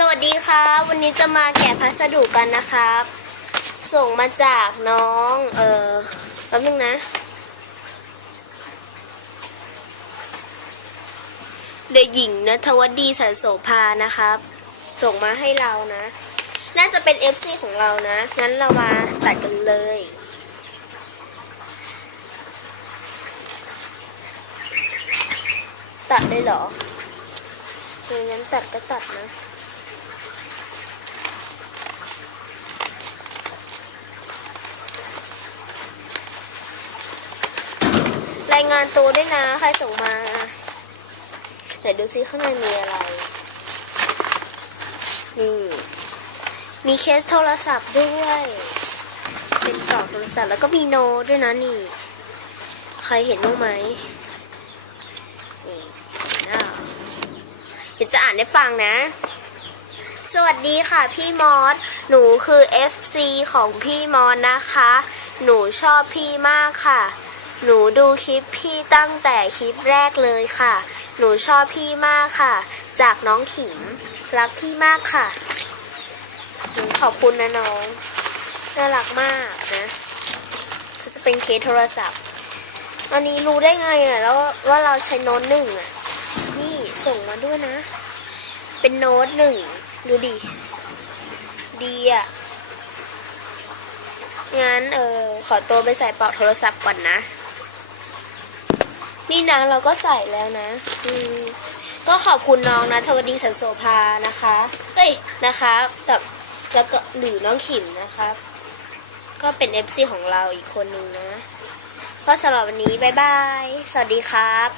สวัสดีครับ วันนี้จะมาแกะพัสดุกันนะครับ ส่งมาจากน้อง เออแป๊บนึงนะ เด็กหญิงนัทวดีสันโสภานะครับ ส่งมาให้เรานะ น่าจะเป็น FC ของเรานะ งั้นเรามาตัดกันเลยตัดได้เหรอเอองั้นตัดก็ตัดนะายงานตัวด้วยนะ ใครส่งมาไหนดูซิข้างในมีอะไร นี่ มีเคสโทรศัพท์ด้วย เป็นกล่องโทรศัพท์แล้วก็มีโน้ตด้วยนะนี่ ใครเห็นบ้างไหมนี่เดี๋ยวจะอ่านให้ฟังนะสวัสดีค่ะพี่มอส หนูคือ FC ของพี่มอสนะคะ หนูชอบพี่มากค่ะ หนูดูคลิปพี่ตั้งแต่คลิปแรกเลยค่ะ หนูชอบพี่มากค่ะ จากน้องขิมรักพี่มากค่ะหนูขอบคุณนะน้อง น่ารักมากนะก็จะเป็นเคสโทรศัพท์ อันนี้รู้ได้ไงอะ แล้วว่าเราใช้โน้ตหนึ่งอะ นี่ส่งมาด้วยนะ เป็นโน้ตหนึ่ง ดูดิ ดีอะงั้นเออขอตัวไปใส่เป่าโทรศัพท์ก่อนนะ นี่นะเราก็ใส่แล้วนะ อืมก็ขอบคุณน้องนะทวดีสันโสภานะคะ เอ้ยนะคะกับแล้วก็หรือน้องขิมนะครับ ก็เป็น FC ของเราอีกคนนึงนะ ก็สำหรับวันนี้ บ๊ายบาย สวัสดีครับ